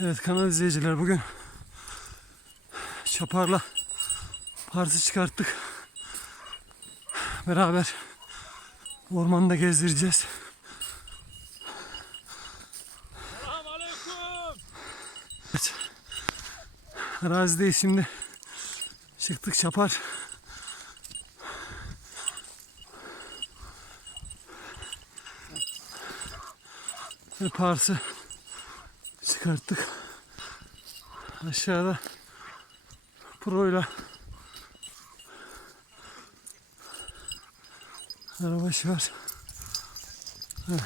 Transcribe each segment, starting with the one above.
Evet kanal izleyiciler bugün Çapar'la Pars'ı çıkarttık. Beraber ormanda gezdireceğiz. Evet. Arazideyiz şimdi. Çıktık Çapar. Ve Pars'ı çıkarttık. Aşağıda Pro'yla arabaşı var. Evet.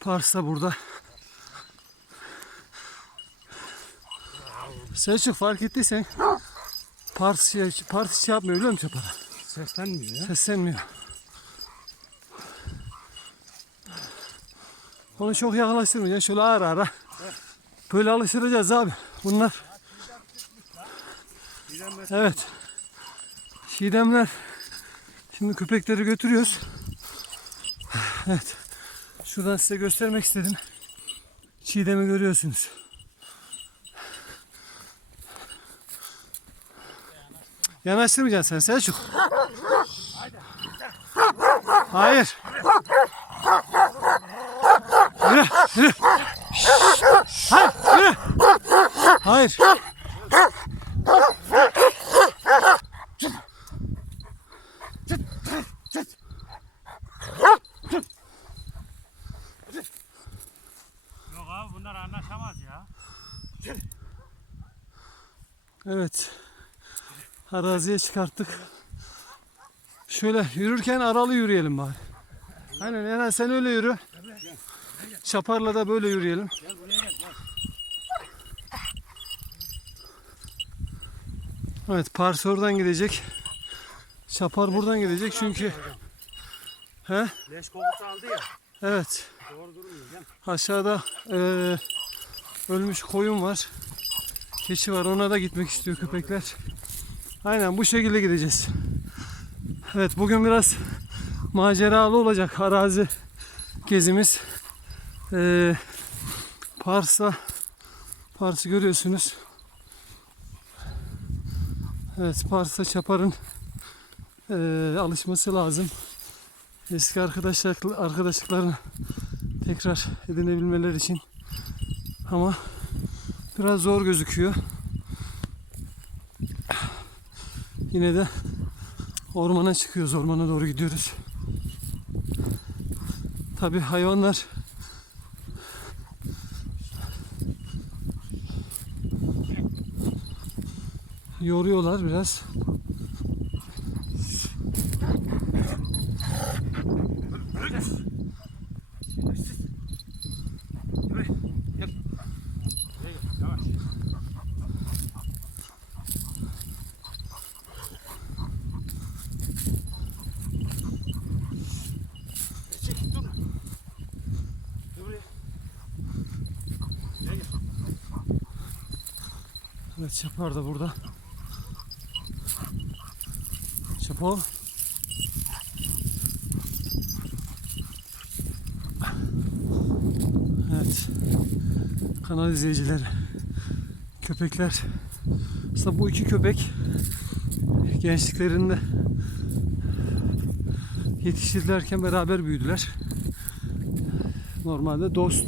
Pars da burada. Selçuk fark ettiysen Pars, şey, Pars şey yapmıyor biliyor musun Çapar'a? Seslenmiyor ya. Seslenmiyor. Onu çok yaklaştırmayacaksın. Şöyle ara ara. Böyle alıştıracağız abi. Bunlar. Evet. Şidemler. Şimdi köpekleri götürüyoruz. Evet. Şuradan size göstermek istedim. Çiğdemi görüyorsunuz. Yanaştırmayacaksın sen Selçuk. Hayır. Yürü, yürü. Hayır, yürü. Hayır. Yok abi bunlar anlaşamaz ya. Evet. Araziye çıkarttık. Şöyle yürürken aralı yürüyelim bari. Aynen Eren sen öyle yürü. Çaparla da böyle yürüyelim. Evet Pars oradan gidecek. Çapar buradan gidecek çünkü He? Leş kokusu aldı ya. Evet. Doğru durmuyor. Aşağıda eee, ölmüş koyun var. Keçi var. Ona da gitmek istiyor köpekler. Aynen bu şekilde gideceğiz. Evet bugün biraz maceralı olacak arazi gezimiz. Eee Pars'ta Pars'ı görüyorsunuz. Evet Pars'ta Çapar'ın eee, alışması lazım. Eski arkadaşlar arkadaşlıklarını tekrar edinebilmeler için ama biraz zor gözüküyor. Yine de ormana çıkıyoruz, ormana doğru gidiyoruz. Tabi hayvanlar yoruyorlar biraz. Evet Çapar da burada. Çapo. Evet. Kanal izleyicileri. Köpekler. Aslında bu iki köpek gençliklerinde yetiştirilirken beraber büyüdüler. Normalde dost.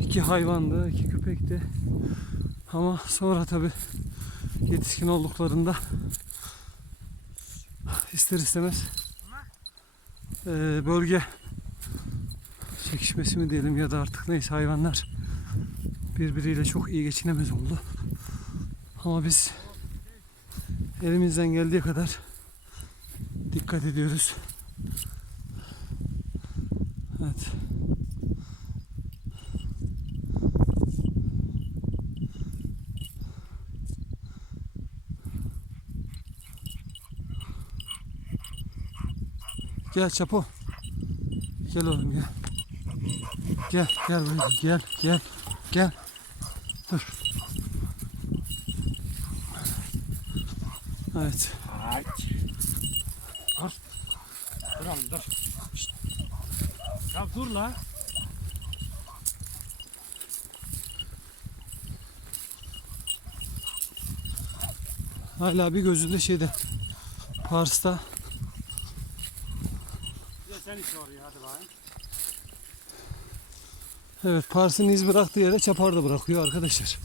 iki hayvandı, iki köpekti. Ama sonra tabi yetişkin olduklarında ister istemez eee, bölge çekişmesi mi diyelim ya da artık neyse hayvanlar birbiriyle çok iyi geçinemez oldu. Ama biz elimizden geldiği kadar dikkat ediyoruz. Evet. Gel Çapo. Gel oğlum gel. Gel gel buraya gel gel gel. Dur. Evet. Ay. Al. Kralım dur. Ya dur la. Hala bir gözünde şeyde. Pars'ta. Sen iş oraya hadi bakayım. Evet Pars'ın iz bıraktığı yere çapar da bırakıyor arkadaşlar.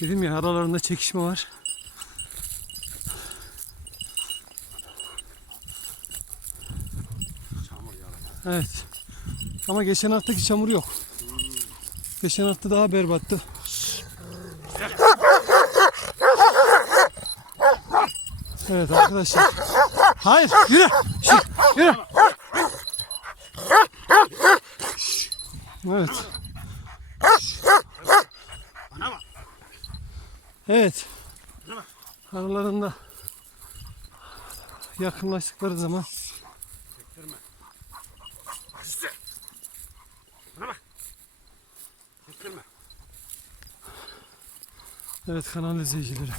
Dedim ya aralarında çekişme var. Çamur ya. Evet. Ama geçen haftaki çamur yok. Geçen hafta daha berbattı. Evet arkadaşlar. Hayır yürü. Şık, yürü. Evet. Evet. Aralarında yakınlaştıkları zaman Çektirme. İşte. Bana bak. Çektirme. Evet kanal izleyicileri.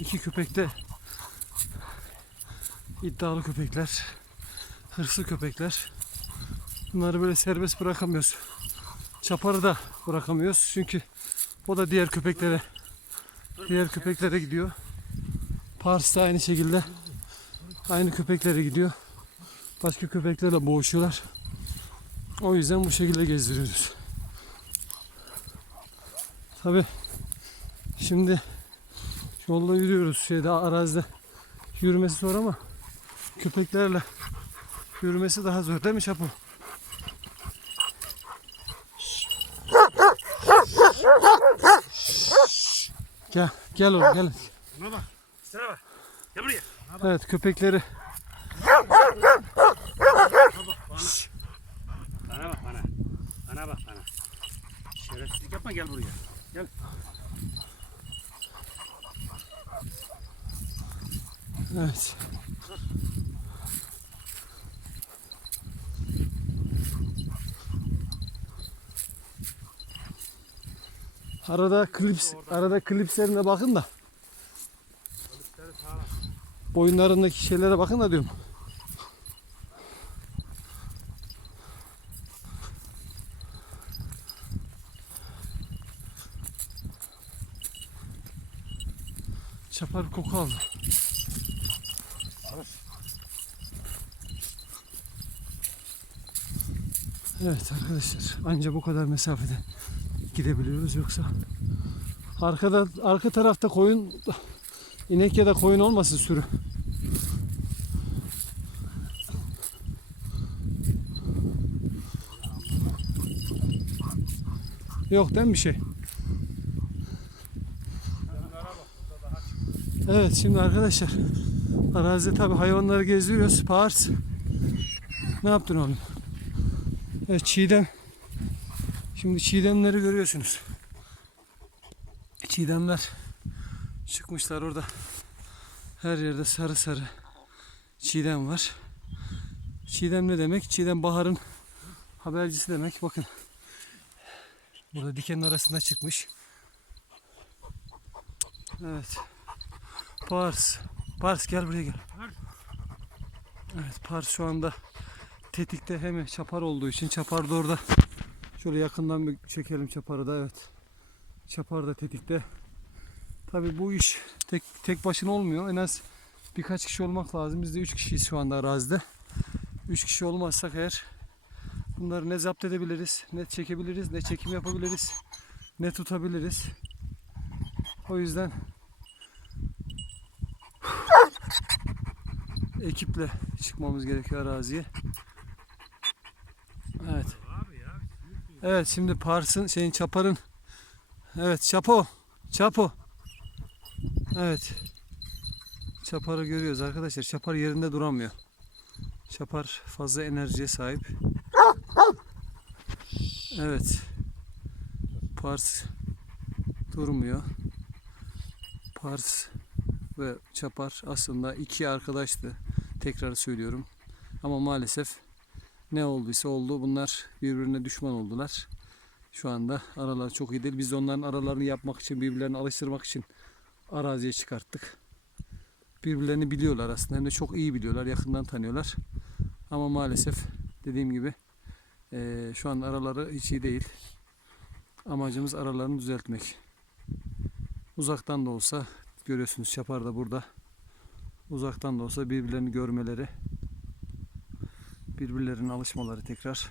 İki köpek de iddialı köpekler. Hırslı köpekler. Bunları böyle serbest bırakamıyoruz. Çaparı da bırakamıyoruz. Çünkü o da diğer köpeklere diğer köpeklere gidiyor. Pars da aynı şekilde aynı köpeklere gidiyor. Başka köpeklerle boğuşuyorlar. O yüzden bu şekilde gezdiriyoruz. Tabi Şimdi yolda yürüyoruz şeyde arazide yürümesi zor ama köpeklerle yürümesi daha zor değil mi Çapo? Gel gel oğlum gel. Bana bak. Sıra bak. Gel buraya. Evet köpekleri Bana bak bana. Bana bak bana. Şerefsizlik yapma gel buraya. Gel. evet. Arada klips, arada klipslerine bakın da boyunlarındaki şeylere bakın da diyorum. Çapar koku aldı. Evet arkadaşlar anca bu kadar mesafede gidebiliyoruz yoksa arkada arka tarafta koyun inek ya da koyun olmasın sürü. Yok değil mi bir şey? Evet şimdi arkadaşlar arazide tabi hayvanları gezdiriyoruz. Pars. Ne yaptın oğlum? Evet çiğdem. Şimdi çiğdemleri görüyorsunuz. Çiğdemler çıkmışlar orada. Her yerde sarı sarı çiğdem var. Çiğdem ne demek? Çiğdem baharın habercisi demek. Bakın. Burada dikenin arasında çıkmış. Evet. Pars. Pars gel buraya gel. Evet Pars şu anda tetikte hem çapar olduğu için çapar da orada. Şöyle yakından bir çekelim çaparı da evet. Çapar da tetikte. Tabi bu iş tek tek başına olmuyor. En az birkaç kişi olmak lazım. Biz de 3 kişiyiz şu anda arazide. 3 kişi olmazsak eğer bunları ne zapt edebiliriz, ne çekebiliriz, ne çekim yapabiliriz, ne tutabiliriz. O yüzden ekiple çıkmamız gerekiyor araziye. Evet. Evet şimdi Pars'ın şeyin Çapar'ın Evet Çapo Çapo Evet Çapar'ı görüyoruz arkadaşlar. Çapar yerinde duramıyor. Çapar fazla enerjiye sahip. Evet. Pars durmuyor. Pars ve Çapar aslında iki arkadaştı. Tekrar söylüyorum. Ama maalesef ne olduysa oldu. Bunlar birbirine düşman oldular. Şu anda aralar çok iyi değil. Biz onların aralarını yapmak için, birbirlerini alıştırmak için araziye çıkarttık. birbirlerini biliyorlar aslında. Hem de çok iyi biliyorlar, yakından tanıyorlar. Ama maalesef dediğim gibi eee, şu an araları hiç iyi değil. Amacımız aralarını düzeltmek. Uzaktan da olsa görüyorsunuz Şapar da burada. Uzaktan da olsa birbirlerini görmeleri, birbirlerine alışmaları tekrar